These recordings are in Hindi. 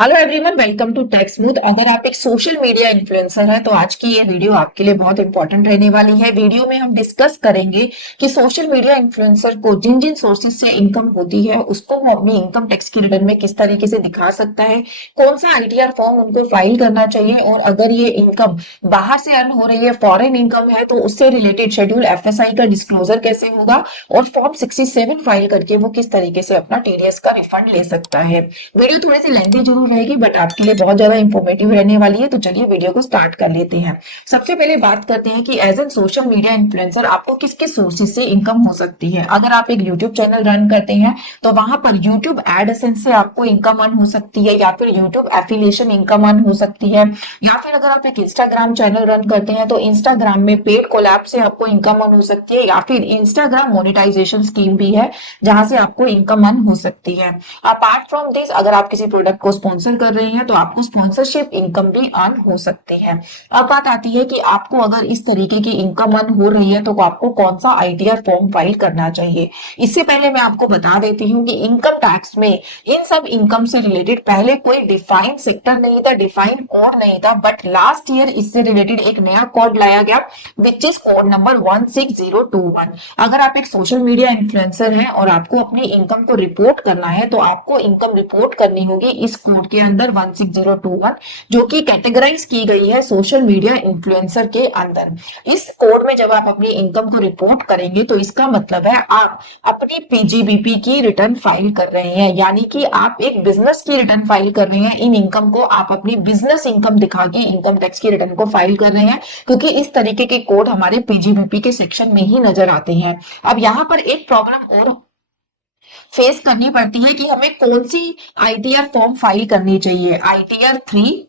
Hello everyone, welcome to tech smooth. अगर आप एक सोशल मीडिया इन्फ्लुएंसर हैं तो आज की ये वीडियो आपके लिए बहुत इंपॉर्टेंट रहने वाली है। वीडियो में हम डिस्कस करेंगे कि सोशल मीडिया इन्फ्लुएंसर को जिन जिन सोर्सेज से इनकम होती है उसको वो अपनी इनकम टैक्स की रिटर्न में किस तरीके से दिखा सकता है, कौन सा आईटीआर फॉर्म उनको फाइल करना चाहिए, और अगर ये इनकम बाहर से अर्न हो रही है, फॉरेन इनकम है, तो उससे रिलेटेड शेड्यूल एफएसआई का डिस्क्लोजर कैसे होगा और फॉर्म 67 फाइल करके वो किस तरीके से अपना टीडीएस का रिफंड ले सकता है। वीडियो थोड़ी सी लेंथी जरूर रहेगी बट आपके लिए बहुत ज्यादा इंफॉर्मेटिव रहने वाली है। तो चलिए वीडियो को स्टार्ट कर लेते हैं। सबसे पहले बात करते हैं कि as an social media influencer आपको किस किस सोर्सेज से इनकम हो सकती है। अगर आप एक यूट्यूब चैनल रन करते हैं तो वहां पर यूट्यूब एडसेंस से आपको इनकम अर्न हो सकती है, या फिर यूट्यूब एफिलिएशन इनकम अर्न हो सकती है, या फिर अगर आप एक इंस्टाग्राम चैनल रन करते हैं तो इंस्टाग्राम में पेड कोलैब से आपको इनकम अर्न हो सकती है, या फिर इंस्टाग्राम मोनेटाइजेशन स्कीम भी है जहां से आपको इनकम अर्न हो सकती है। अपार्ट फ्रॉम दिस, अगर आप किसी प्रोडक्ट को स्पॉन्सर कर रहे हैं तो आपको स्पॉन्सरशिप इनकम भी अर्न हो सकती है। अब बात आती है कि आपको अगर इस तरीके की इनकम अर्न हो रही है तो आपको कौन सा आईटीआर फॉर्म फाइल करना चाहिए। इससे पहले मैं आपको बता देती हूँ कि इनकम टैक्स में इन सब इनकम से रिलेटेड पहले कोई डिफाइंड सेक्टर नहीं था, डिफाइंड कोड नहीं था, बट लास्ट ईयर इससे रिलेटेड एक नया कोड लाया गया विच इज कोड नंबर 16021। अगर आप एक सोशल मीडिया इन्फ्लुएंसर हैं और आपको अपनी इनकम को रिपोर्ट करना है तो आपको इनकम रिपोर्ट करनी होगी इस कोड के अंदर 16021, जो कि कैटेगराइज की गई है सोशल मीडिया इन्फ्लुएंसर के अंदर। इस कोड में जब आप अपनी इनकम को रिपोर्ट करेंगे तो इसका मतलब है आप अपनी पीजीबीपी की रिटर्न फाइल कर रहे हैं, यानी कि आप एक बिजनेस की रिटर्न फाइल कर रहे हैं। इन इनकम को आप अपनी बिजनेस इनकम दिखा के इनकम टैक्स की रिटर्न को फाइल कर रहे हैं, क्योंकि इस तरीके के कोड हमारे पीजीबीपी के सेक्शन में ही नजर आते हैं। अब यहाँ पर एक प्रॉब्लम और फेस करनी पड़ती है कि हमें कौन सी आईटीआर फॉर्म फाइल करनी चाहिए, आईटीआर 3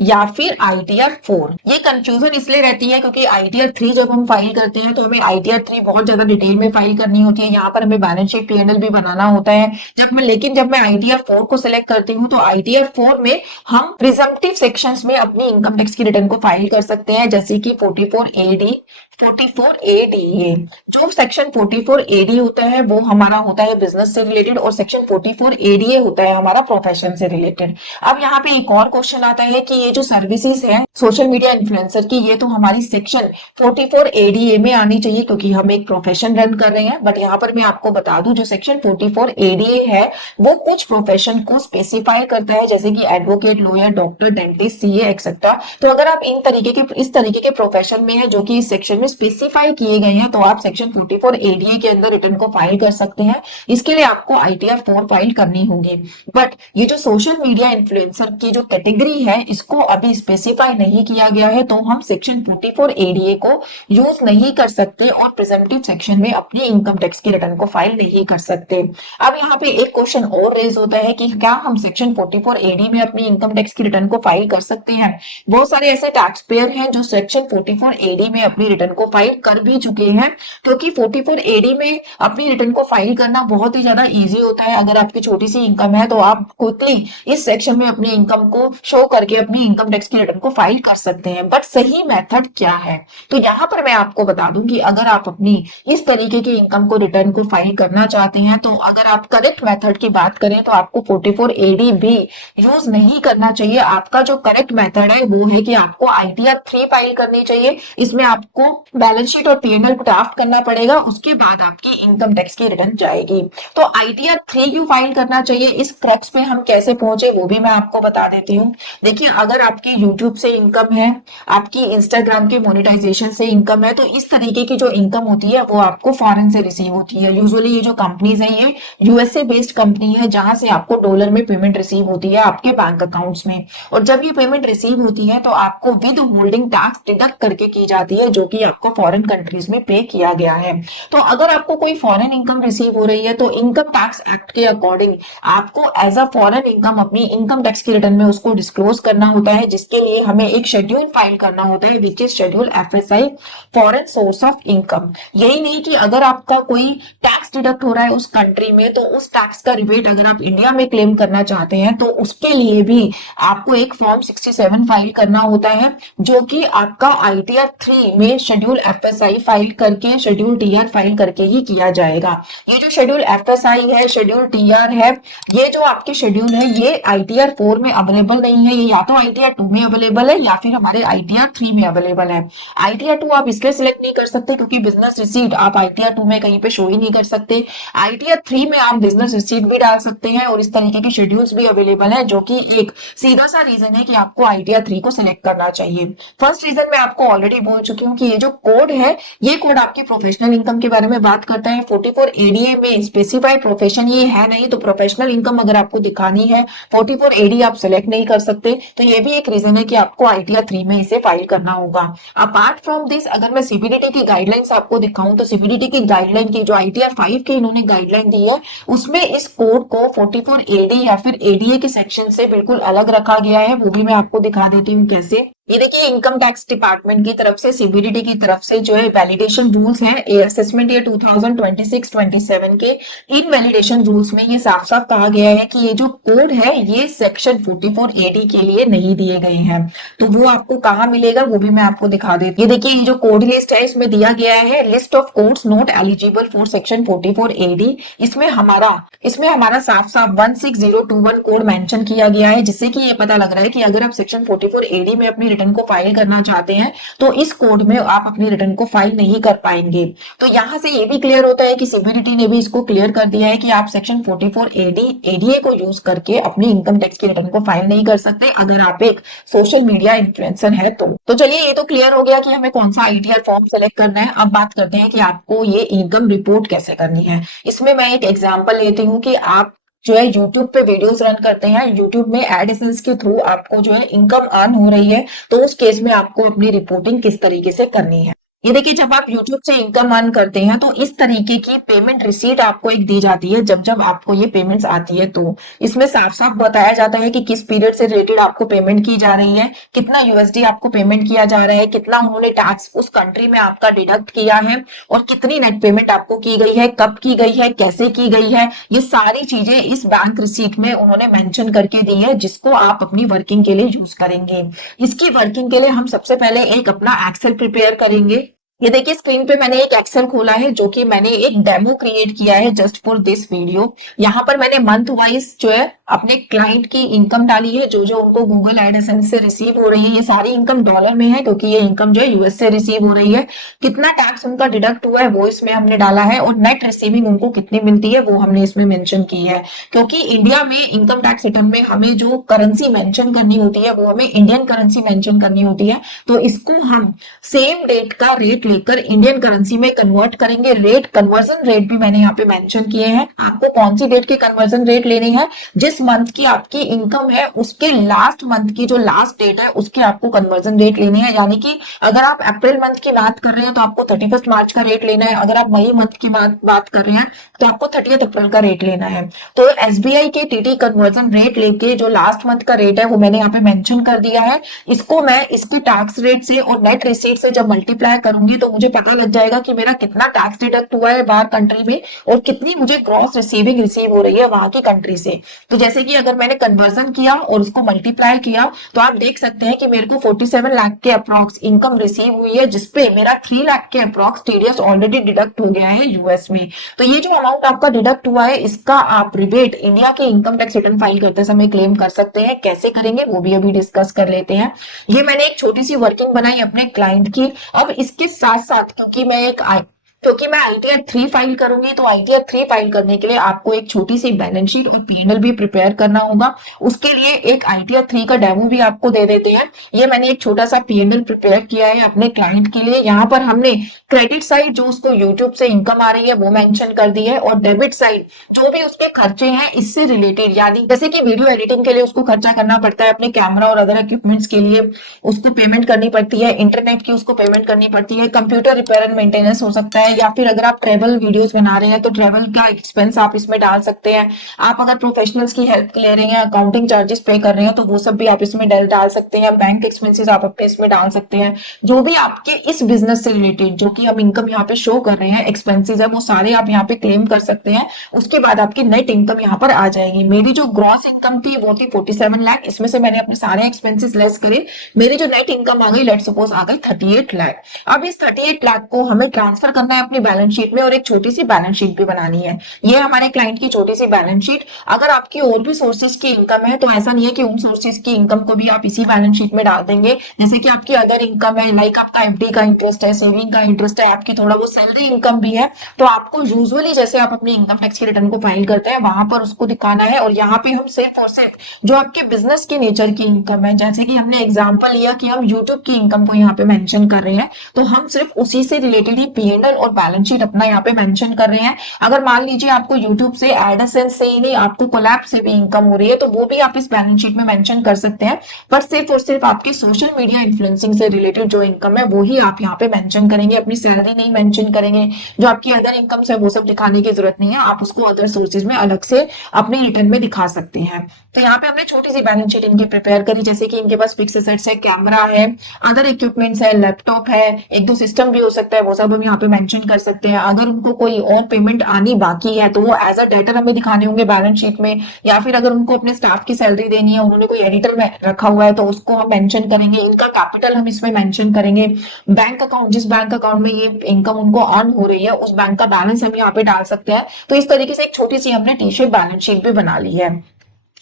या फिर आईटीआर 4। ये कंफ्यूजन इसलिए रहती है क्योंकि आईटीआर 3 जब हम फाइल करते हैं तो हमें आईटीआर 3 बहुत ज्यादा डिटेल में फाइल करनी होती है। यहाँ पर हमें बैलेंस शीट पीएनएल भी बनाना होता है। जब मैं आईटीआर 4 को सिलेक्ट करती हूँ तो आईटीआर 4 में हम प्रिजम्पटिव सेक्शंस में अपनी इनकम टैक्स की रिटर्न को फाइल कर सकते हैं, जैसे कि 44AD 44ADA। जो सेक्शन 44AD होता है वो हमारा होता है बिजनेस से रिलेटेड, और सेक्शन 44ADA होता है हमारा प्रोफेशन से रिलेटेड। अब यहाँ पे एक और क्वेश्चन आता है कि ये जो सर्विसेज है सोशल मीडिया इन्फ्लुएंसर की, ये तो हमारी सेक्शन 44ADA में आनी चाहिए क्योंकि हम एक प्रोफेशन रन कर रहे हैं। बट यहाँ पर मैं आपको बता दूं जो सेक्शन 44ADA है वो कुछ प्रोफेशन को स्पेसिफाई करता है, जैसे कि advocate, lawyer, doctor, dentist, CA etcetera. तो अगर आप इस तरीके के प्रोफेशन में है जो कि इस सेक्शन में स्पेसिफाई किए गए हैं तो आप सेक्शन 44ADA के अंदर रिटर्न को फाइल कर सकते हैं। इसके लिए आपको आईटीआर 4 फाइल करनी होगी। बट ये जो सोशल मीडिया इन्फ्लुएंसर की जो कैटेगरी है इसको अभी स्पेसिफाई नहीं किया गया है, तो हम सेक्शन 44ADA को यूज नहीं कर सकते और प्रिजम्पटिव सेक्शन में अपनी इनकम टैक्स की रिटर्न को फाइल नहीं कर सकते। अब यहाँ पे एक क्वेश्चन और रेज होता है कि क्या हम सेक्शन 44AD में अपनी इनकम टैक्स की रिटर्न को फाइल कर सकते हैं। बहुत सारे ऐसे टैक्स पेयर हैं जो सेक्शन 44AD में अपनी रिटर्न को फाइल कर भी चुके हैं, क्योंकि 44AD में अपनी रिटर्न को फाइल करना बहुत ही ज्यादा इजी होता है। अगर आपकी छोटी सी इनकम है तो आप क्विकली इस सेक्शन में अपनी इनकम को शो करके अपनी इनकम टैक्स की रिटर्न को फाइल कर सकते हैं। बट सही मेथड क्या है, तो यहाँ पर मैं आपको बता दूं कि अगर आप अपनी इस तरीके की इनकम को रिटर्न को फाइल करना चाहते हैं तो अगर आप करेक्ट मेथड की बात करें तो आपको 44AD भी यूज नहीं करना चाहिए। आपका जो करेक्ट मेथड है वो है कि आपको आईटीआर 3 फाइल करनी चाहिए। इसमें आपको बैलेंस शीट और पीएनएल ड्राफ्ट करना पड़ेगा, उसके बाद आपकी इनकम टैक्स की रिटर्न जाएगी। तो आईटीआर 3 क्यों फाइल करना चाहिए, इस क्रक्स पे हम कैसे पहुंचे वो भी मैं आपको बता देती हूँ। देखिए, अगर आपकी यूट्यूब से इनकम है, आपकी इंस्टाग्राम के मोनेटाइजेशन से इनकम है, तो इस तरीके की जो इनकम होती है वो आपको फॉरेन से रिसीव होती है। यूजुअली ये जो कंपनीज है ये यूएसए बेस्ड कंपनी है जहां से आपको डॉलर में पेमेंट रिसीव होती है आपके बैंक अकाउंट्स में, और जब ये पेमेंट रिसीव होती है तो आपको विद होल्डिंग टैक्स डिडक्ट करके की जाती है जो कि आपको फॉरेन कंट्रीज में पे किया गया है। तो अगर आपको कोई फॉरेन इनकम रिसीव हो रही है तो इनकम टैक्स एक्ट के अकॉर्डिंग आपको एज अ फॉरेन इनकम अपनी इनकम टैक्स की रिटर्न में उसको डिस्क्लोज करना होता होता है, जिसके लिए हमें एक शेड्यूल फाइल करना होता है, which is schedule FSI, foreign source of income. यही नहीं कि अगर आपका कोई टैक्स डिडक्ट हो रहा है उस कंट्री में, तो उस टैक्स का रिबेट अगर आप इंडिया में क्लेम करना चाहते हैं तो उसके लिए भी आपको एक फॉर्म 67 फाइल करना होता है, जो कि आपका आईटीआर 3 में शेड्यूल एफएसआई फाइल करके, शेड्यूल टीआर फाइल करके ही किया जाएगा। ये जो शेड्यूल एफएसआई है, शेड्यूल टीआर है, ये जो आपके शेड्यूल है, ये आईटीआर 4 में अवेलेबल नहीं है, ये या तो आईटीआर 2 में अवेलेबल है या फिर हमारे आईटीआर 3 में अवेलेबल है। आईटीआर 2 आप इसलिए सिलेक्ट नहीं कर सकते क्योंकि बिजनेस रिसीट आप आईटीआर 2 में कहीं पे शो ही नहीं कर सकते। आईटीआर 3 में आप बिजनेस रिसीट भी डाल सकते हैं और इस तरीके के शेड्यूल्स भी अवेलेबल है, जो कि एक सीधा सा रीजन है कि आपको आईटीआर 3 को सिलेक्ट करना चाहिए। फर्स्ट रीजन मैं आपको ऑलरेडी बोल चुकी हूँ कि ये जो कोड है, ये कोड आपकी प्रोफेशनल इनकम के बारे में बात करता है। 44 एडीए में स्पेसिफाइड प्रोफेशन ये है नहीं, तो प्रोफेशनल इनकम अगर आपको दिखानी है 44 एडी आप सिलेक्ट नहीं कर सकते, तो ये भी एक रीजन है कि आपको आईटीआर 3 में इसे फाइल करना होगा। अपार्ट फ्रॉम दिस, अगर मैं सीबीडीटी की गाइडलाइंस आपको दिखाऊं तो सीबीडीटी की गाइडलाइन की जो आईटीआर 5 की इन्होंने गाइडलाइन दी है, उसमें इस कोड को 44 एडी या फिर एडीए के सेक्शन से बिल्कुल अलग रखा गया है। वो भी मैं आपको दिखा देती हूँ कैसे। ये देखिए, इनकम टैक्स डिपार्टमेंट की तरफ से, सीबीडीटी की तरफ से जो है वैलिडेशन रूल्स हैं, असेसमेंट ईयर 2026-27 के इन वैलिडेशन रूल्स में ये साफ साफ कहा गया है कि ये जो कोड है ये सेक्शन 44 एडी के लिए नहीं दिए गए हैं। तो वो आपको कहाँ मिलेगा वो भी मैं आपको दिखा देती हूँ। ये देखिए, ये जो कोड लिस्ट है इसमें दिया गया है list of codes not eligible for section 44 AD. इसमें हमारा साफ साफ 16021 कोड मेंशन किया गया है, जिससे कि ये पता लग रहा है कि अगर आप सेक्शन 44 एडी में अपनी रिटर्न को फाइल करना चाहते हैं तो इस कोड में आप अपनी रिटर्न को फाइल नहीं कर पाएंगे। तो यहां से ये भी क्लियर होता है कि सीबीडीटी ने भी इसको क्लियर कर दिया है कि आप सेक्शन 44 एडीए को यूज करके अपनी इनकम टैक्स की रिटर्न को फाइल नहीं कर सकते अगर आप एक सोशल मीडिया इन्फ्लुएंसर है तो चलिए, ये तो क्लियर हो गया कि हमें कौन सा आईटीआर फॉर्म सेलेक्ट करना है। अब बात करते हैं कि आपको ये इनकम रिपोर्ट कैसे करनी है। इसमें मैं एक एग्जांपल लेती हूँ कि आप जो है YouTube पे वीडियोस रन करते हैं, YouTube में एडसेंस के थ्रू आपको जो है इनकम अर्न हो रही है, तो उस केस में आपको अपनी रिपोर्टिंग किस तरीके से करनी है। ये देखिए, जब आप YouTube से इनकम अर्न करते हैं तो इस तरीके की पेमेंट रिसीट आपको एक दी जाती है। जब आपको ये पेमेंट्स आती है तो इसमें साफ साफ बताया जाता है कि किस पीरियड से रिलेटेड आपको पेमेंट की जा रही है, कितना यूएसडी आपको पेमेंट किया जा रहा है, कितना उन्होंने टैक्स उस कंट्री में आपका डिडक्ट किया है और कितनी नेट पेमेंट आपको की गई है, कब की गई है, कैसे की गई है। ये सारी चीजें इस बैंक रिसीट में उन्होंने मेंशन करके दी है, जिसको आप अपनी वर्किंग के लिए यूज करेंगे। इसकी वर्किंग के लिए हम सबसे पहले एक अपना एक्सेल प्रिपेयर करेंगे। ये देखिए, स्क्रीन पे मैंने एक एक्सेल खोला है, जो कि मैंने एक डेमो क्रिएट किया है जस्ट फॉर दिस वीडियो। यहाँ पर मैंने मंथ वाइज जो है अपने क्लाइंट की इनकम डाली है, जो जो उनको गूगल एडसेंस से रिसीव हो रही है। ये सारी इनकम डॉलर में है क्योंकि ये इनकम जो है यूएस से रिसीव हो रही है। कितना टैक्स उनका डिडक्ट हुआ है वो इसमें हमने डाला है, और नेट रिसीविंग उनको कितनी मिलती है वो हमने इसमें मेंशन की है। क्योंकि इंडिया में इनकम टैक्स रिटर्न में हमें जो करेंसी मेंशन करनी होती है वो हमें इंडियन करेंसी मेंशन करनी होती है, तो इसको हम सेम डेट का रेट लेकर इंडियन करेंसी में कन्वर्ट करेंगे। रेट, कन्वर्जन रेट भी मैंने यहाँ पे मेंशन किए हैं। आपको कौन सी डेट की कन्वर्जन रेट लेनी है, जिस मंथ की आपकी इनकम है उसके लास्ट मंथ की जो लास्ट डेट है उसके आपको कन्वर्जन रेट लेनी है। यानी कि अगर आप अप्रैल मंथ की बात कर रहे हैं तो आपको 31 मार्च का रेट लेना है। अगर आप मई मंथ की बात कर रहे हैं तो आपको 30 अप्रैल का रेट लेना है। तो एसबीआई के टीटी कन्वर्जन रेट लेके जो लास्ट मंथ का रेट है वो मैंने यहाँ पे मेंशन कर दिया है। इसको मैं इसके टैक्स रेट से और नेट रिसीट से जब मल्टीप्लाई करूंगी तो मुझे पता लग जाएगा कि मेरा कितना टैक्स डिडक्ट हुआ है बाहर कंट्री में और कितनी मुझे ग्रॉस रिसीविंग रिसीव हो रही है वहां की कंट्री से। तो जैसे कि अगर मैंने कन्वर्जन किया और उसको मल्टीप्लाई किया तो आप देख सकते हैं कि मेरे को 47 लाख के अप्रॉक्स इनकम रिसीव हुई है, जिसपे मेरा 3 लाख के अप्रॉक्स टीडीएस ऑलरेडी डिडक्ट हो गया है यूएस में। तो ये जो अमाउंट आपका डिडक्ट हुआ है इसका आप रिबेट इंडिया के इनकम टैक्स रिटर्न फाइल करते समय क्लेम कर सकते हैं। कैसे करेंगे वो भी अभी डिस्कस कर लेते हैं। ये मैंने एक छोटी सी वर्किंग बनाई अपने क्लाइंट की। अब इसके साथ साथ क्योंकि मैं आईटीआर 3 फाइल करूंगी तो आईटीआर 3 फाइल करने के लिए आपको एक छोटी सी बैलेंस शीट और पीएनएल भी प्रिपेयर करना होगा। उसके लिए एक आईटीआर 3 का डेमो भी आपको दे देते हैं। ये मैंने एक छोटा सा पीएनएल प्रिपेयर किया है अपने क्लाइंट के लिए। यहाँ पर हमने क्रेडिट साइड जो उसको यूट्यूब से इनकम आ रही है वो मेंशन कर दी है, और डेबिट साइड जो भी उसके खर्चे हैं इससे रिलेटेड, यानी जैसे कि वीडियो एडिटिंग के लिए उसको खर्चा करना पड़ता है, अपने कैमरा और अदर इक्विपमेंट्स के लिए उसको पेमेंट करनी पड़ती है, इंटरनेट की उसको पेमेंट करनी पड़ती है, कंप्यूटर रिपेयर एंड मेंटेनेंस हो सकता है, या फिर अगर आप ट्रेवल वीडियोस बना रहे हैं तो ट्रेवल का एक्सपेंस आप इसमें डाल सकते हैं। आप अगर प्रोफेशनल्स की हेल्प ले रहे हैं, अकाउंटिंग चार्जेस पे कर रहे हैं, तो वो सब भी आप इसमें डाल सकते हैं। बैंक एक्सपेंसेस आप अपने इसमें डाल सकते हैं। जो भी आपके इस बिजनेस से रिलेटेड जो कि हम इनकम यहाँ पे शो कर रहे हैं, एक्सपेंसेस है, वो सारे आप यहाँ पे क्लेम कर सकते हैं। उसके बाद आपकी नेट इनकम यहाँ पर आ जाएगी। मेरी जो ग्रॉस इनकम थी वो थी 47 लाख। इसमें से मैंने अपने सारे एक्सपेंसेस लेस करे, मेरी जो नेट इनकम आ गई लेट सपोज आ गई 38 लाख। अब इस 38 लाख को हमें ट्रांसफर करना है अपनी बैलेंस शीट में और एक छोटी सी बैलेंस शीट भी बनानी है। ये हमारे क्लाइंट की छोटी सी बैलेंस शीट। अगर आपकी और भी सोर्सेज की इनकम है तो ऐसा नहीं है कि उन सोर्सेज की इनकम को भी आप इसी बैलेंस शीट में डाल देंगे। जैसे कि आपकी अदर इनकम है, लाइक आपका एफडी का इंटरेस्ट है, सेविंग का इंटरेस्ट है, आपकी थोड़ा वो सैलरी इनकम भी है, तो आपको यूजुअली जैसे आप अपनी इनकम टैक्स की रिटर्न को फाइल करते हैं वहां पर उसको दिखाना है। और यहाँ पे हम सिर्फ और सिर्फ जो आपके बिजनेस के नेचर की इनकम है, जैसे कि हमने एग्जांपल लिया कि हम यूट्यूब की इनकम को यहाँ पे मेंशन कर रहे हैं, तो हम सिर्फ उसी से रिलेटेड ही पीएनएल और बैलेंस शीट अपना यहाँ पे मेंशन कर रहे हैं। अगर मान लीजिए आपको यूट्यूब से एडसेंस से ही नहीं, आपको कोलैब से भी इनकम हो रही है, तो वो भी आप इस बैलेंस शीट में मेंशन कर सकते हैं। पर सिर्फ और सिर्फ आपके सोशल मीडिया इन्फ्लुएंसिंग से रिलेटेड जो इनकम है वो ही आप यहाँ पे मेंशन करेंगे, अपनी सैलरी नहीं मेंशन करेंगे। जो आपकी अदर इनकम है वो सब दिखाने की जरूरत नहीं है, आप उसको अदर सोर्सेज में अलग से अपनी रिटर्न में दिखा सकते हैं। तो यहाँ पे हमने छोटी सी बैलेंस शीट इनकी प्रिपेयर करी, जैसे कि इनके पास फिक्स एसेट्स है, कैमरा है, अदर इक्विपमेंट्स है, लैपटॉप है, एक दो सिस्टम भी हो सकता है, वो सब हम यहाँ पे मेंशन कर सकते हैं। अगर उनको कोई और पेमेंट आनी बाकी है तो वो एज अ डेटर हमें दिखाने होंगे बैलेंस शीट में, या फिर अगर उनको अपने स्टाफ की सैलरी देनी है, उन्होंने कोई एडिटर में रखा हुआ है तो उसको हम मेंशन करेंगे। इनका कैपिटल हम इसमें मेंशन करेंगे। बैंक अकाउंट, जिस बैंक अकाउंट में ये इनकम उनको अर्न हो रही है उस बैंक का बैलेंस हम यहाँ पे डाल सकते हैं। तो इस तरीके से एक छोटी सी हमने टी शेप बैलेंस शीट भी बना ली है।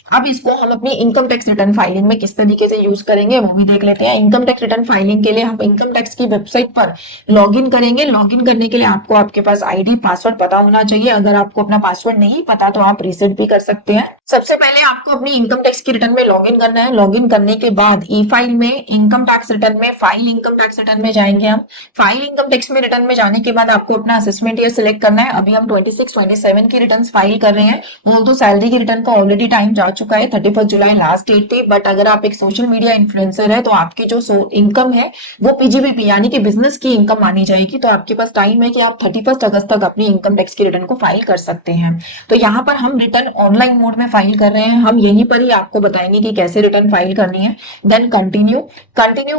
अब इसको हम अपनी इनकम टैक्स रिटर्न फाइलिंग में किस तरीके से यूज करेंगे वो भी देख लेते हैं। इनकम टैक्स रिटर्न फाइलिंग के लिए हम इनकम टैक्स की वेबसाइट पर लॉगिन करेंगे। लॉगिन करने के लिए आपको आपके पास आईडी पासवर्ड पता होना चाहिए। अगर आपको अपना पासवर्ड नहीं पता तो आप रीसेट भी कर सकते हैं। सबसे पहले आपको अपनी इनकम टैक्स की रिटर्न में लॉगिन करना है। लॉगिन करने के बाद ई फाइल में इनकम टैक्स रिटर्न में फाइल इनकम टैक्स रिटर्न में जाएंगे हम। फाइल इनकम टैक्स में रिटर्न में जाने के बाद आपको अपना असेसमेंट ईयर सिलेक्ट करना है। अभी हम 26-27 की रिटर्न फाइल कर रहे हैं। तो सैलरी की रिटर्न का ऑलरेडी टाइम जा चुका है, 31 जुलाई लास्ट डेट थी। बट अगर आप एक सोशल मीडिया इन्फ्लुएंसर है तो आपकी जो इनकम है वो पीजीबीपी यानी कि बिजनेस की इनकम मानी जाएगी। तो आपके पास टाइम है कि आप 31 अगस्त तक अपनी इनकम टैक्स की रिटर्न को फाइल कर सकते हैं। तो यहाँ पर हम रिटर्न ऑनलाइन मोड में फाइल कर रहे हैं। हम यहीं पर ही आपको बताएंगे कि कैसे रिटर्न फाइल करनी है। देन कंटिन्यू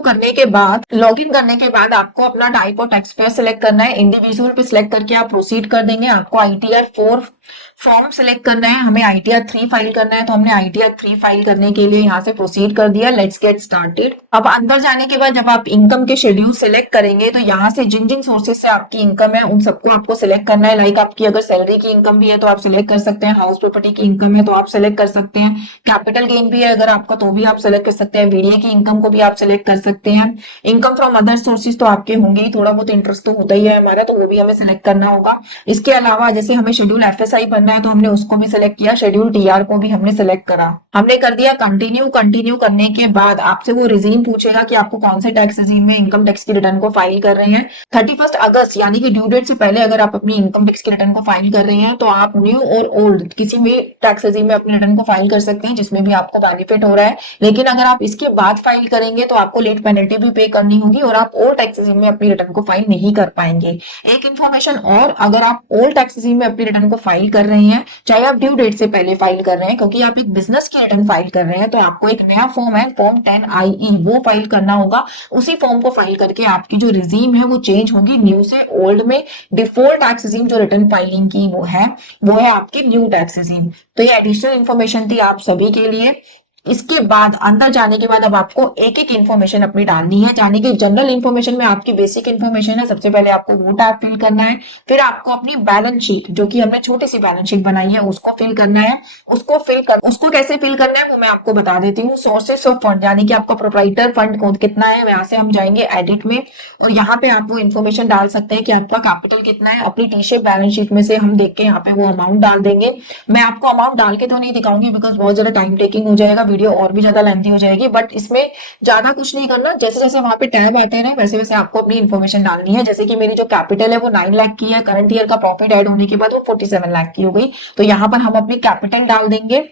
करने के बाद, लॉगिन करने के बाद आपको अपना टाइप और टैक्स पेयर सिलेक्ट करना है। इंडिविजुअल पे सिलेक्ट करके आप प्रोसीड कर देंगे। आपको आईटीआर 4 फॉर्म सिलेक्ट करना है, हमें आईटीआर 3 फाइल करना है, तो हमने आईटीआर 3 फाइल करने के लिए यहाँ से प्रोसीड कर दिया। Let's get started. अब अंदर जाने के बाद जब आप इनकम के शेड्यूल सिलेक्ट करेंगे तो यहाँ से जिन जिन सोर्सेज से आपकी इनकम है उन सबको आपको सिलेक्ट करना है। लाइक आपकी अगर सैलरी की इनकम भी है तो आप सिलेक्ट कर सकते हैं, हाउस प्रॉपर्टी की इनकम है तो आप सिलेक्ट कर सकते हैं, कैपिटल गेन भी है अगर आपका तो भी आप सिलेक्ट कर सकते हैं, बीडीए की इनकम को भी आप सिलेक्ट कर सकते हैं। इनकम फ्रॉम अदर सोर्सेज तो आपके होंगे ही, थोड़ा बहुत इंटरेस्ट तो होता ही है हमारा, तो वो भी हमें सिलेक्ट करना होगा। इसके अलावा जैसे हमें शेड्यूल एफएसआई बनना है तो हमने उसको भी सिलेक्ट किया, शेड्यूल टीआर को भी हमने सिलेक्ट करा। हमने कर दिया कंटिन्यू करने के बाद आपसे वो रिजीम पूछेगा कि आपको कौन से टैक्स रिजीम में इनकम टैक्स की रिटर्न को फाइल कर रहे हैं। 31 अगस्त यानी कि ड्यू डेट से पहले अगर आप अपनी इनकम टैक्स की रिटर्न को फाइल कर रहे हैं तो आप न्यू और ओल्ड किसी भी टैक्स रिजीम में अपनी रिटर्न को फाइल कर सकते हैं जिसमें भी आपको बेनिफिट हो रहा है। लेकिन अगर आप इसके बाद फाइल करेंगे तो आपको लेट पेनल्टी भी पे करनी होगी और आप ओल्ड टैक्स रिजीम में अपनी रिटर्न को फाइल नहीं कर पाएंगे। एक इन्फॉर्मेशन और, अगर आप ओल्ड टैक्स रिजीम में अपनी रिटर्न को फाइल कर रहे हैं, चाहे आप ड्यू डेट से पहले फाइल कर रहे हैं, क्योंकि आप एक बिजनेस की रिटर्न फाइल कर रहे हैं, तो आपको एक नया फॉर्म है फॉर्म 10IE वो फाइल करना होगा। उसी फॉर्म को फाइल करके आपकी जो रिजीम है वो चेंज होगी न्यू से ओल्ड में। डिफॉल्ट टैक्स रिजीम जो रिटर्न फाइलिंग की वो है आपकी न्यू टैक्स रिजीम। तो ये एडिशनल इन्फॉर्मेशन थी आप सभी के लिए। इसके बाद अंदर जाने के बाद अब आपको एक एक इन्फॉर्मेशन अपनी डालनी है। जाने की जनरल इन्फॉर्मेशन में आपकी बेसिक इन्फॉर्मेशन है, सबसे पहले आपको वो टैब फिल करना है। फिर आपको अपनी बैलेंस शीट, जो कि हमने छोटी सी बैलेंस शीट बनाई है, उसको फिल करना है। उसको कैसे फिल करना है वो मैं आपको बता देती हूँ। सोर्सेस ऑफ फंड यानी कि आपका प्रोप्राइटर फंड कितना है, यहाँ से हम जाएंगे एडिट में और यहाँ पे आप वो इन्फॉर्मेशन डाल सकते हैं कि आपका कैपिटल कितना है। अपनी टी शेप बैलेंस शीट में से हम देख के यहाँ पे वो अमाउंट डाल देंगे। मैं आपको अमाउंट डाल के तो नहीं दिखाऊंगी बिकॉज बहुत ज्यादा टाइम टेकिंग हो जाएगा, वीडियो और भी ज्यादा लेंथी हो जाएगी। बट इसमें ज्यादा कुछ नहीं करना, जैसे जैसे वहां पे टैब आते हैं ना वैसे वैसे आपको अपनी इन्फॉर्मेशन डालनी है। जैसे कि मेरी जो कैपिटल है वो 9 लाख की है, करंट ईयर का प्रॉफिट ऐड होने के बाद वो 47 लाख की हो गई। तो यहाँ पर हम अपनी कैपिटल डाल देंगे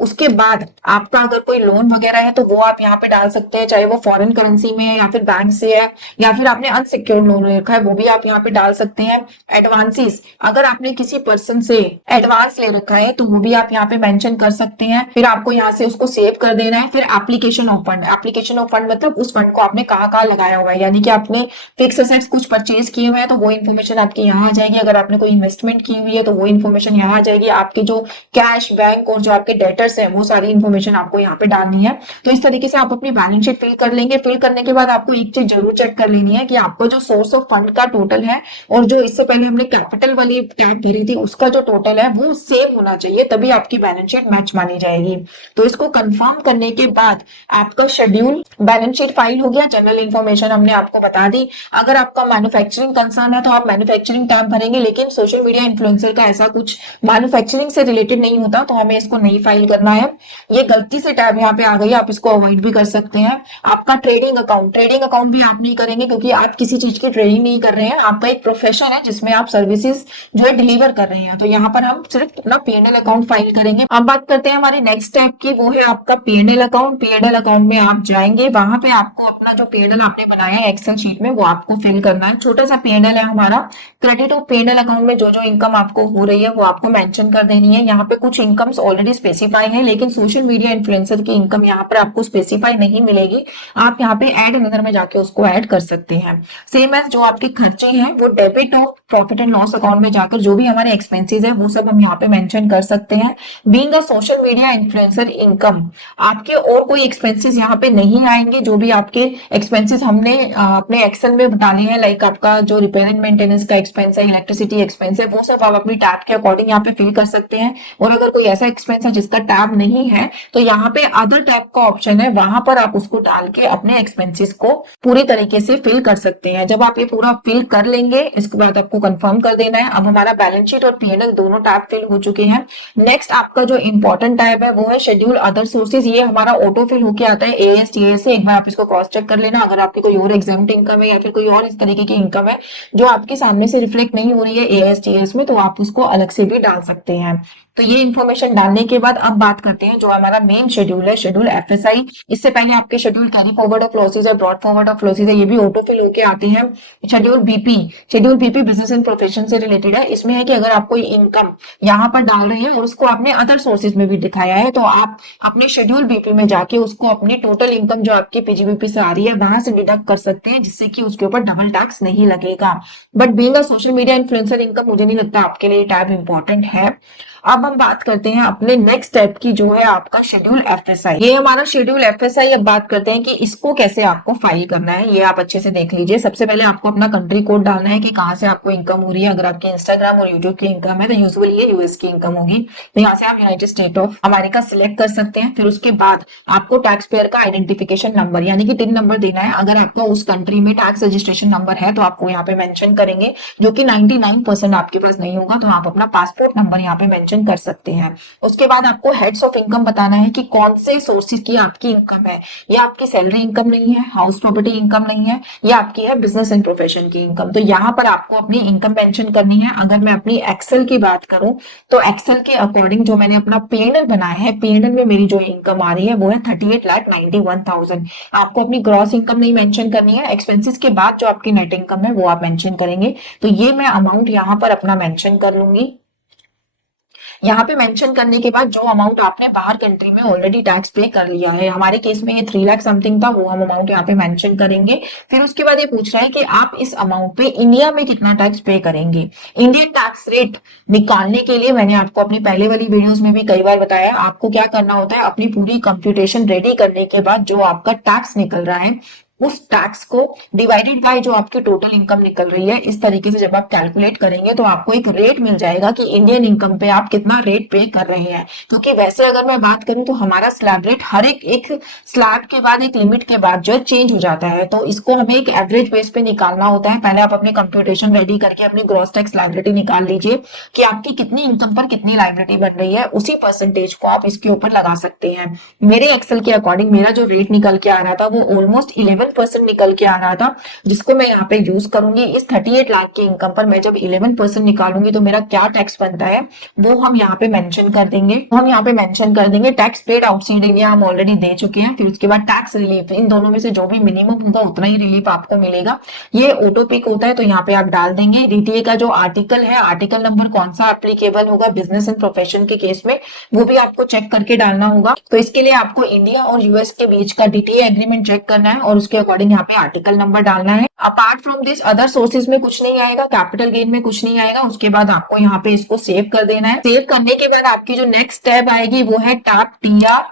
उसके बाद आपका अगर कोई लोन वगैरह है तो वो आप यहाँ पे डाल सकते हैं, चाहे वो फॉरेन करेंसी में है या फिर बैंक से है या फिर आपने अनसिक्योर्ड लोन ले रखा है वो भी आप यहाँ पे डाल सकते हैं। एडवांसेस, अगर आपने किसी पर्सन से एडवांस ले रखा है तो वो भी आप यहाँ पे मेंशन कर सकते हैं। फिर आपको यहाँ से उसको सेव कर देना है। फिर application of fund, application of fund मतलब उस फंड को आपने कहाँ कहाँ लगाया हुआ है, यानी कि आपने फिक्स असेट्स कुछ परचेज किए हुए हैं तो वो इन्फॉर्मेशन आपकी यहाँ आ जाएगी। अगर आपने कोई इन्वेस्टमेंट की हुई है तो वो इन्फॉर्मेशन यहाँ आ जाएगी। आपके जो कैश, बैंक और जो आपके डेटर्स है वो सारी इन्फॉर्मेशन आपको यहाँ पे डालनी है। तो इस तरीके से आप अपनी बैलेंस शीट फिल कर लेंगे। फिल करने के बाद आपको एक चीज जरूर चेक कर लेनी है कि आपको जो सोर्स ऑफ फंड का टोटल है और जो इससे पहले हमने कैपिटल वाली टैब भरी थी उसका जो टोटल है वो सेम होना चाहिए, तभी आपकी बैलेंस शीट मैच मानी जाएगी। तो इसको कंफर्म करने के बाद आपका शेड्यूल बैलेंस शीट फाइल हो गया। जनरल इंफॉर्मेशन हमने आपको बता दी। अगर आपका मैन्युफैक्चरिंग कंसर्न है तो आप मैन्युफैक्चरिंग टैब भरेंगे, लेकिन सोशल मीडिया इन्फ्लुएंसर का ऐसा कुछ मैन्युफैक्चरिंग से रिलेटेड नहीं होता तो हमें इसको नहीं फाइल करना है। ये गलती से टैब यहाँ पे आ गई, आप इसको अवॉइड भी कर सकते हैं। आपका ट्रेडिंग अकाउंट, ट्रेडिंग अकाउंट भी आप नहीं करेंगे क्योंकि आप किसी चीज की ट्रेडिंग नहीं कर रहे हैं। आपका एक प्रोफेशन है जिसमें आप सर्विसेज जो है डिलीवर कर रहे हैं, तो यहाँ पर हम सिर्फ अपना पीएनएल अकाउंट फाइल करेंगे। अब बात करते हैं हमारी नेक्स्ट स्टेप की, वो है आपका पीएनएल अकाउंट। पीएनएल अकाउंट में आप जाएंगे, वहां पे आपको अपना जो पीएनएल आपने बनाया है एक्सेल शीट में वो आपको फिल करना है। छोटा सा पीएनएल है हमारा। क्रेडिट ऑफ पीएनएल अकाउंट में जो जो इनकम आपको हो रही है वो आपको मेंशन कर देनी है। यहाँ पे कुछ इनकम्स ऑलरेडी स्पेसिफाई है, लेकिन सोशल मीडिया इन्फ्लुएंसर की इनकम यहाँ पर आपको स्पेसिफाई नहीं मिलेगी। आप यहाँ पे ऐड अनदर में जाके उसको ऐड कर सकते हैं। सेम एज जो आपके खर्चे हैं वो डेबिट और प्रॉफिट एंड लॉस अकाउंट में जाकर जो भी हमारे एक्सपेंसेस है वो सब हम यहाँ पे मेंशन कर सकते हैं। Being a social media influencer income, आपके और कोई एक्सपेंसेस यहाँ पे नहीं आएंगे। जो भी आपके एक्सपेंसेस हमने अपने एक्सेल में डाले हैं, लाइक आपका जो रिपेयर एंड मेंटेनेंस का एक्सपेंस है, इलेक्ट्रिसिटी एक्सपेंस है, वो सब आप अपनी टैब के अकॉर्डिंग यहाँ पे फिल कर सकते हैं। और अगर कोई ऐसा एक्सपेंस है जिसका टैब नहीं है तो यहाँ पे अदर टैब का ऑप्शन है, वहां पर आप उसको डाल के अपने एक्सपेंसेस को पूरी तरीके से फिल कर सकते हैं। जब आप ये पूरा फिल कर लेंगे इसके बाद आपको कंफर्म कर देना है। अब हमारा बैलेंस शीट और पीएनएल दोनों टैब फिल हो चुके हैं। नेक्स्ट आपका जो इंपॉर्टेंट टैब है वो है शेड्यूल अदर सोर्सेज। ये हमारा ऑटो फिल होके आता है एएस टीएस से। एक बार आप इसको क्रॉस चेक कर लेना। अगर आपकी कोई और एग्जाम्प्ट इनकम है या फिर कोई और इस तरीके की इनकम है जो आपके सामने से रिफ्लेक्ट नहीं हो रही है एएस टीएस में, तो आप उसको अलग से भी डाल सकते हैं। तो ये इन्फॉर्मेशन डालने के बाद अब बात करते हैं जो हमारा मेन शेड्यूल है, शेड्यूल एफएसआई। इससे पहले आपके schedule carry forward of losses है, ब्रॉड फॉरवर्ड ऑफ लॉसेज है, ये भी ऑटो फिल होके आती है। Schedule BP, schedule BP business and profession से रिलेटेड है। इसमें है कि अगर आप कोई इनकम यहाँ पर डाल रहे हैं और उसको आपने अदर सोर्सेज में भी दिखाया है तो आप अपने शेड्यूल बीपी में जाके उसको अपनी टोटल इनकम जो आपकी पीजीबीपी से आ रही है वहां से डिडक्ट कर सकते हैं, जिससे कि उसके ऊपर डबल टैक्स नहीं लगेगा। But being a social media influencer income मुझे नहीं लगता आपके लिए टैब इंपॉर्टेंट है। अब हम बात करते हैं अपने नेक्स्ट स्टेप की, जो है आपका शेड्यूल एफएसआई। ये हमारा शेड्यूल एफएसआई। अब बात करते हैं कि इसको कैसे आपको फाइल करना है, ये आप अच्छे से देख लीजिए। सबसे पहले आपको अपना कंट्री कोड डालना है कि कहां से आपको इनकम हो रही है। अगर आपके इंस्टाग्राम और यूट्यूब की इनकम है तो यूजुअली ये यूएस की इनकम होगी, तो यहाँ से आप United state of America select कर सकते हैं। फिर उसके बाद आपको टैक्स पेयर का आइडेंटिफिकेशन नंबर यानी कि टिन नंबर देना है। अगर आपका उस कंट्री में टैक्स रजिस्ट्रेशन नंबर है तो आपको यहाँ पे मेंशन करेंगे, जो कि 99% आपके पास नहीं होगा, तो आप अपना पासपोर्ट नंबर यहाँ पे मेंशन कर सकते हैं। उसके बाद आपको हेड्स ऑफ इनकम बताना है कि कौन से सोर्सेज की आपकी इनकम है। ये आपकी सैलरी इनकम नहीं है, हाउस प्रॉपर्टी इनकम नहीं है, ये आपकी है बिजनेस एंड प्रोफेशन की इनकम। तो यहाँ पर आपको अपनी इनकम मेंशन करनी है। अगर मैं अपनी एक्सेल की बात करूं तो एक्सेल के अकॉर्डिंग जो मैंने अपना पीएनएल बनाया है, पीएनएल में मेरी जो इनकम आ रही है वो है 38,91,000। आपको अपनी ग्रॉस इनकम नहीं मेंशन करनी है, एक्सपेंसेस के बाद जो आपकी नेट इनकम है वो आप मेंशन करेंगे। तो ये मैं अमाउंट यहाँ पर अपना मेंशन कर लूंगी। यहाँ पे मेंशन करने के बाद जो अमाउंट आपने बाहर कंट्री में ऑलरेडी टैक्स पे कर लिया है, हमारे केस में ये 3 लाख समथिंग था, वो हम अमाउंट यहाँ पे मेंशन करेंगे। फिर उसके बाद ये पूछ रहा है कि आप इस अमाउंट पे इंडिया में कितना टैक्स पे करेंगे। इंडियन टैक्स रेट निकालने के लिए मैंने आपको अपनी पहले वाली वीडियोस में भी कई बार बताया, आपको क्या करना होता है, अपनी पूरी कंप्यूटेशन रेडी करने के बाद जो आपका टैक्स निकल रहा है उस टैक्स को डिवाइडेड बाय जो आपकी टोटल इनकम निकल रही है, इस तरीके से जब आप कैलकुलेट करेंगे तो आपको एक रेट मिल जाएगा कि इंडियन इनकम पे आप कितना रेट पे कर रहे हैं। क्योंकि वैसे अगर मैं बात करूं तो हमारा स्लैब रेट हर एक स्लैब के बाद, एक लिमिट के बाद जो है चेंज हो जाता है, तो इसको हमें एक एवरेज बेस पे निकालना होता है। पहले आप अपने कंप्यूटेशन रेडी करके अपनी ग्रॉस टैक्स लायबिलिटी निकाल लीजिए कि आपकी कितनी इनकम पर कितनी लायबिलिटी बन रही है, उसी परसेंटेज को आप इसके ऊपर लगा सकते हैं। मेरे एक्सेल के अकॉर्डिंग मेरा जो रेट निकल के आ रहा था वो ऑलमोस्ट 11% निकल के आ रहा था, जिसको मैं यहाँ पे यूज करूंगी। इस 38 लाख की इनकम पर मैं जब 11% निकालूंगी तो मेरा क्या टैक्स बनता है वो हम यहाँ पे मेंशन कर देंगे। टैक्स पेड आउटसाइड इंडिया हम ऑलरेडी दे चुके हैं। फिर उसके बाद टैक्स रिलीफ, इन दोनों में से जो भी मिनिमम होगा उतना ही रिलीफ आपको मिलेगा। ये ऑटो पिक होता है तो यहाँ पे आप डाल देंगे। डीटीए का जो आर्टिकल है, आर्टिकल नंबर कौन सा एप्लीकेबल होगा बिजनेस एंड प्रोफेशन के केस में, वो भी आपको चेक करके डालना होगा। तो इसके लिए आपको इंडिया और यूएस के बीच का डीटीए एग्रीमेंट चेक करना है और उसके अकॉर्डिंग यहाँ पे आर्टिकल नंबर डालना है। Apart from this other sources में कुछ नहीं आएगा, कैपिटल गेन में कुछ नहीं आएगा। उसके बाद आपको यहाँ पे इसको सेव कर देना है। सेव करने के बाद आपकी जो नेक्स्ट स्टेप आएगी वो है टैप टीआर,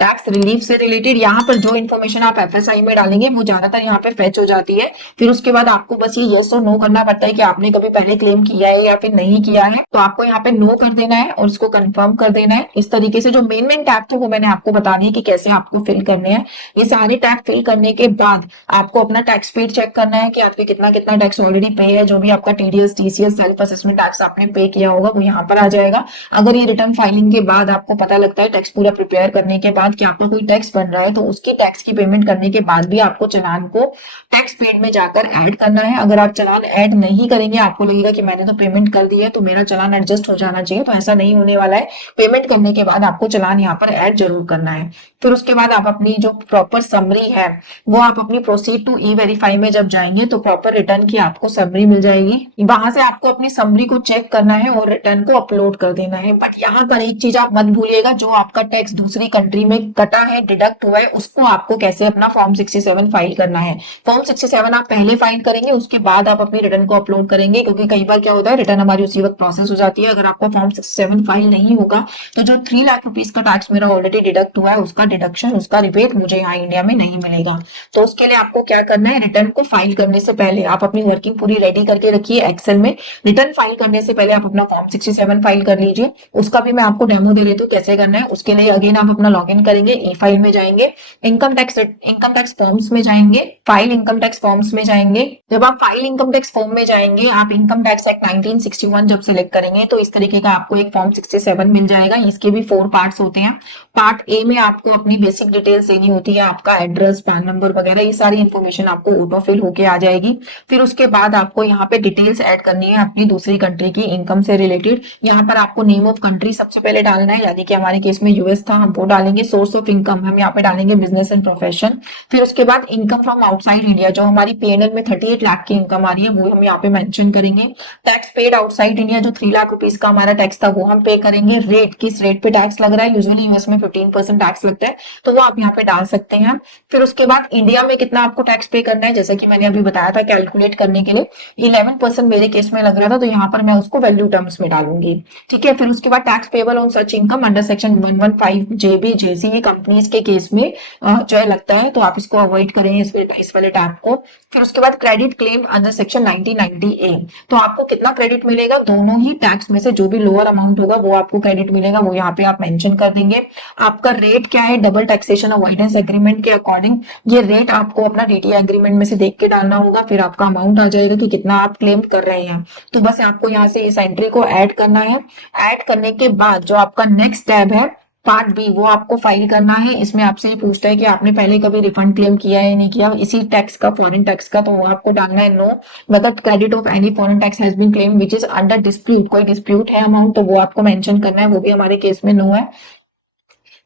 टैक्स रिलीफ से रिलेटेड। यहाँ पर जो इन्फॉर्मेशन आप एफएसआई में डालेंगे वो ज्यादातर यहाँ पे फेच हो जाती है। फिर उसके बाद आपको बस ये यस और नो करना पड़ता है कि आपने कभी पहले क्लेम किया है या फिर नहीं किया है। तो आपको यहाँ पे नो कर देना है और उसको कंफर्म कर देना है। इस तरीके से जो मेन टैग थे वो मैंने आपको बता दिए कि कैसे आपको फिल करने हैं। ये सारे टैग फिल करने के बाद आपको अपना टैक्स पेड चेक करना है कि आपके कितना कितना टैक्स ऑलरेडी पे है। जो भी आपका TDS, TCS, self assessment tax आपने पे किया होगा वो यहाँ पर आ जाएगा। अगर ये रिटर्न फाइलिंग के बाद आपको पता लगता है टैक्स पूरा प्रिपेयर करने के बाद कि आपका कोई टैक्स बन रहा है, तो उसकी टैक्स की पेमेंट करने के बाद भी आपको चालान को टैक्स पेड में जाकर ऐड करना है। अगर आप चालान ऐड नहीं करेंगे, आपको लगेगा कि मैंने तो पेमेंट कर दी है तो मेरा चालान एडजस्ट हो जाना चाहिए, तो ऐसा नहीं होने वाला है। पेमेंट करने के बाद आपको चालान यहाँ पर ऐड जरूर करना है। फिर उसके बाद आप अपनी जो प्रॉपर समरी है वो आप अपनी प्रोसीड टू ई वेरीफाई में जब जाएंगे तो प्रॉपर रिटर्न की आपको समरी मिल जाएगी। वहां से आपको अपनी समरी को चेक करना है और रिटर्न को अपलोड कर देना है। बट यहाँ पर एक चीज आप मत भूलिएगा, जो आपका टैक्स दूसरी कंट्री में कटा है, डिडक्ट हुआ है, उसको आपको कैसे अपना फॉर्म 67 फाइल करना है। फॉर्म 67 आप पहले फाइल करेंगे, उसके बाद आप अपनी रिटर्न को अपलोड करेंगे, क्योंकि कई बार क्या होता है रिटर्न हमारी उसी वक्त प्रोसेस हो जाती है। अगर आपका फॉर्म 67 फाइल नहीं होगा तो जो 3 लाख रुपीज का टैक्स मेरा ऑलरेडी डिडक्ट हुआ है उसका डिडक्शन, उसका रिबेट मुझे यहाँ इंडिया में नहीं मिलेगा। तो उसके लिए आपको क्या करना है, रिटर्न को फाइल करने से पहले आप अपनी वर्किंग पूरी रेडी करके रखिए एक्सेल में। रिटर्न फाइल करने से पहले आप अपना फॉर्म 67 फाइल कर लीजिए। उसका भी मैं आपको डेमो दे देती हूँ कैसे करना है। उसके लिए अगेन आप अपना लॉग इन करेंगे, ई फाइल में जाएंगे, इनकम टैक्स फॉर्म्स में जाएंगे, फाइल इनकम टैक्स फॉर्म्स में जाएंगे। जब आप फाइल इनकम टैक्स फॉर्म में जाएंगे, आप इनकम टैक्स एक्ट 1961 जब सिलेक्ट करेंगे तो इस तरीके का आपको एक फॉर्म 67 मिल जाएगा। इसके भी 4 पार्ट्स होते हैं। पार्ट ए में आपको अपनी बेसिक डिटेल्स देनी होती है, आपका एड्रेस, पैन नंबर वगैरह, ये सारी इंफॉर्मेशन आपको ऑटो फिल होके आ जाएगी। फिर उसके बाद आपको यहाँ पे डिटेल्स ऐड करनी है अपनी दूसरी कंट्री की इनकम से रिलेटेड। यहाँ पर आपको नेम ऑफ कंट्री सबसे पहले डालना है, यानी कि हमारे केस में यूएस था, हम वो डालेंगे। सोर्स ऑफ इनकम हम यहाँ पे डालेंगे बिजनेस एंड प्रोफेशन। फिर उसके बाद इनकम फ्रॉम आउटसाइड इंडिया, जो हमारी पीएनएल में 38 लाख की इनकम आ रही है वो हम यहाँ पे मेंशन करेंगे। टैक्स पेड आउटसाइड इंडिया, जो 3 लाख रुपीज का हमारा टैक्स था वो हम पे करेंगे। रेट, किस रेट पे टैक्स लग रहा है, यूजुअली यूएस में 15% टैक्स लगता है तो वो आप यहाँ पे डाल सकते हैं। फिर उसके बाद इंडिया में कितना आपको टैक्स पे करना है, जैसे कि मैंने अभी बताया था कैलकुलेट करने के लिए 11% मेरे केस में लग रहा था, तो यहाँ पर मैं उसको वैल्यू टर्म्स में डालूंगी। ठीक है। फिर उसके बाद tax payable on such income under section 115 JB JC companies के केस में जो है लगता है, तो आप इसको अवॉइड करें इस वाले टैब को। फिर उसके बाद क्रेडिट क्लेम अंडर सेक्शन 1990 ए, तो आपको कितना क्रेडिट मिलेगा, दोनों ही टैक्स में से जो भी लोअर अमाउंट होगा वो आपको क्रेडिट मिलेगा, वो यहाँ पे आप मेंशन कर देंगे। आपका रेट क्या है, डबल टैक्सेशन अवॉइडेंस एग्रीमेंट के अकॉर्डिंग ये रेट आपको अपना डीटीए एग्रीमेंट में से देख के डालना होगा। फिर आपका अमाउंट आ जाएगा कि कितना आप क्लेम कर रहे हैं। तो बस आपको यहाँ से इस एंट्री को ऐड करना है। ऐड करने के बाद जो आपका नेक्स्ट टैब है पार्ट बी, वो आपको फाइल करना है। इसमें आपसे ये पूछता है कि आपने पहले कभी रिफंड क्लेम किया है या नहीं किया इसी टैक्स का, फॉरेन टैक्स का, तो वो आपको डालना है no. Whether credit of any foreign tax has been claim which is under dispute, कोई डिस्प्यूट है अमाउंट तो वो आपको मेंशन करना है, वो भी हमारे केस में नो है।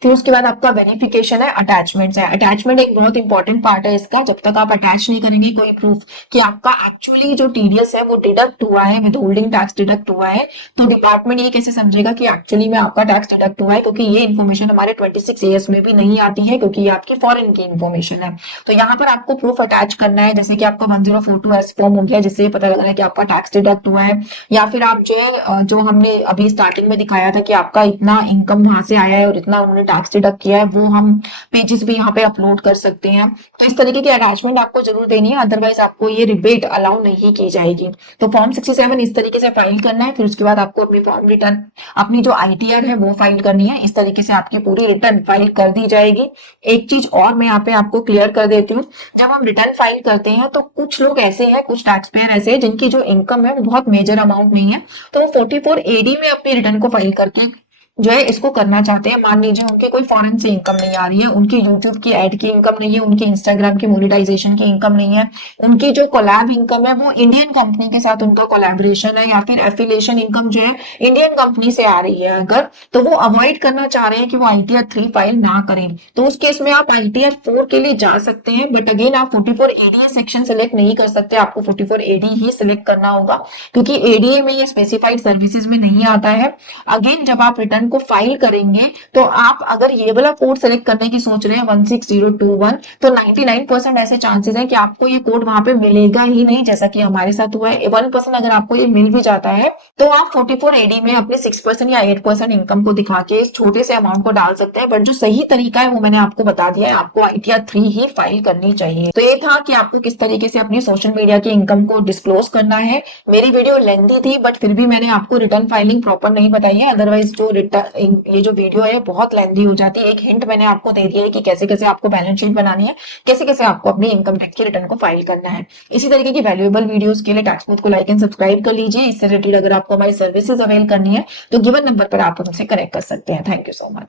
फिर उसके बाद आपका वेरिफिकेशन है, अटैचमेंट्स है। अटैचमेंट एक बहुत इंपॉर्टेंट पार्ट है इसका। जब तक आप अटैच नहीं करेंगे कोई प्रूफ कि आपका एक्चुअली जो टीडीएस है वो डिडक्ट हुआ है, विद होल्डिंग टैक्स डिडक्ट हुआ है, तो डिपार्टमेंट ये कैसे समझेगा कि एक्चुअली में आपका टैक्स डिडक्ट हुआ है, क्योंकि ये इन्फॉर्मेशन हमारे 26 एएस में भी नहीं आती है, क्योंकि ये आपकी फॉरेन की इन्फॉर्मेशन है। तो यहाँ पर आपको प्रूफ अटैच करना है, जैसे कि आपका 1042 फॉर्म हो गया जिससे पता लग रहा है कि आपका टैक्स डिडक्ट हुआ है, या फिर आप जो है जो हमने अभी स्टार्टिंग में दिखाया था कि आपका इतना इनकम वहां से आया है और इतना उन्होंने टैक्स डिडक्ट किया है, वो हम पेजेस भी यहाँ पे अपलोड कर सकते हैं। तो इस तरीके की अटैचमेंट आपको जरूर देनी है, अदरवाइज आपको ये रिबेट अलाउ नहीं की जाएगी। तो फॉर्म 67 इस तरीके से फाइल करना है। फिर उसके बाद आपको अपनी फॉर्म रिटर्न, अपनी जो आईटीआर है वो फाइल करनी है। इस तरीके से आपकी पूरी रिटर्न फाइल कर दी जाएगी। एक चीज और मैं यहाँ पे आपको क्लियर कर देती हूँ, जब हम रिटर्न फाइल करते हैं तो कुछ लोग ऐसे हैं, कुछ टैक्स पेयर ऐसे हैं जिनकी जो इनकम है वो बहुत मेजर अमाउंट नहीं है, तो वो 44 एडी में अपनी रिटर्न को फाइल करके जो है इसको करना चाहते हैं। मान लीजिए उनके कोई फॉरेन से इनकम नहीं आ रही है, उनकी यूट्यूब की एड की इनकम नहीं है, उनकी इंस्टाग्राम की मोनेटाइजेशन की इनकम नहीं है, उनकी जो कोलैब इनकम है वो इंडियन कंपनी के साथ उनका कोलैबोरेशन है, या फिर एफिलिएशन इनकम जो है इंडियन कंपनी से आ रही है अगर, तो वो अवॉइड करना चाह रहे हैं कि वो आईटीआर 3 फाइल ना करें, तो उस केस में आप आईटीआर 4 के लिए जा सकते हैं। बट अगेन आप 44 एडीए सेक्शन सिलेक्ट नहीं कर सकते, आपको 44 एडी ही सिलेक्ट करना होगा, क्योंकि एडीए में ये स्पेसिफाइड सर्विसेज में नहीं आता है। अगेन जब आप रिटर्न को फाइल करेंगे तो आप अगर ये वाला कोड सेलेक्ट करने की सोच रहे हैं 16021, तो 99% ऐसे चांसेस है कि आपको ये कोड वहां पे मिलेगा ही नहीं, जैसा कि हमारे साथ हुआ है। 1% अगर आपको ये मिल भी जाता है तो आप 44 एडी में अपने 6% या 8% इनकम को दिखा के इस छोटे से अमाउंट को डाल सकते हैं। बट जो सही तरीका है वो मैंने आपको बता दिया है, आपको आईटीआर 3 ही फाइल करनी चाहिए। तो ये था कि आपको किस तरीके से अपनी सोशल मीडिया की इनकम को डिस्क्लोज करना है। मेरी वीडियो लेंथी थी बट फिर भी मैंने आपको रिटर्न फाइलिंग प्रॉपर नहीं बताई है, अदरवाइज जो ये जो वीडियो है बहुत लेंथी हो जाती है। एक हिंट मैंने आपको दे दिया है कि कैसे कैसे आपको बैलेंस शीट बनानी है, कैसे कैसे आपको अपनी इनकम टैक्स की रिटर्न को फाइल करना है। इसी तरीके की वैल्यूएबल वीडियोस के लिए टैक्समूथ को लाइक एंड सब्सक्राइब कर लीजिए। इससे रिलेटेड अगर आपको हमारी सर्विसेज अवेल करनी है तो गिवन नंबर पर आप हमसे कनेक्ट कर सकते हैं। Thank you so much.